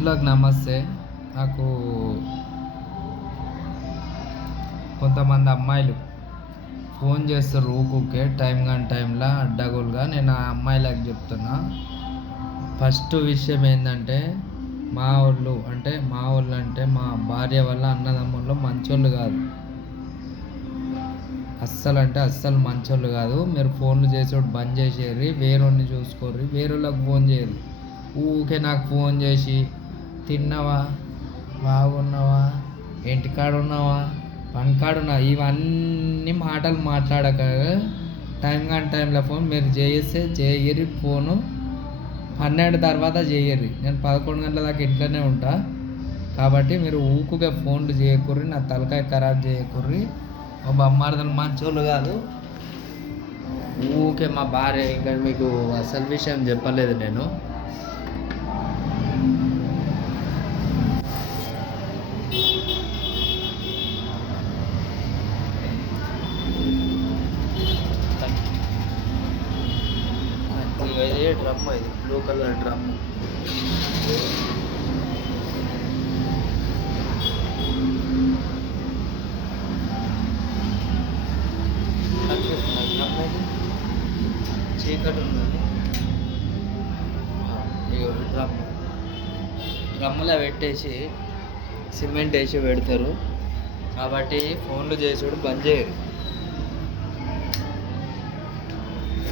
మిత్రులకు నమస్తే. నాకు కొంతమంది అమ్మాయిలు ఫోన్ చేస్తారు ఊకుకే టైం కాని టైంలో అడ్డగోలుగా. నేను ఆ అమ్మాయిలకు చెప్తున్నా, ఫస్ట్ విషయం ఏంటంటే మా వాళ్ళు అంటే మా భార్య వల్ల అన్నదమ్ముళ్ళు మంచోళ్ళు కాదు. అస్సలు మంచోళ్ళు కాదు. మీరు ఫోన్లు చేసేవాడు బంద్ చేసేయండి, వేరేవాడిని చూసుకోర్రి, వేరేళ్ళకి ఫోన్ చేయరు. ఊకే నాకు ఫోన్ చేసి తిన్నావా, బాగున్నావా, ఇంటికాడ ఉన్నావా, పనికాడున్నావా, ఇవన్నీ మాటలు మాట్లాడక టైం కాని టైంలో ఫోన్ మీరు చేస్తే చేయరి. ఫోను 12 తర్వాత చేయరి. నేను 11 గంటల దాకా ఇంట్లోనే ఉంటా. కాబట్టి మీరు ఊకుగా ఫోన్లు చేయకుర్రి, నా తలకాయ ఖరాబ్ చేయకుర్రి. మా బొమ్మార్దలు మంచోళ్ళు కాదు. ఊకే మా భార్య, ఇంకా మీకు అసలు విషయం చెప్పలేదు నేను. ఇదే డ్రమ్, ఇది బ్లూ కలర్ డ్రమ్. చీకటి ఉన్నది. డ్రమ్ములో పెట్టేసి సిమెంట్ వేసి పెడతారు. కాబట్టి ఫోన్లు చేసుడు బంద్ చేయరు.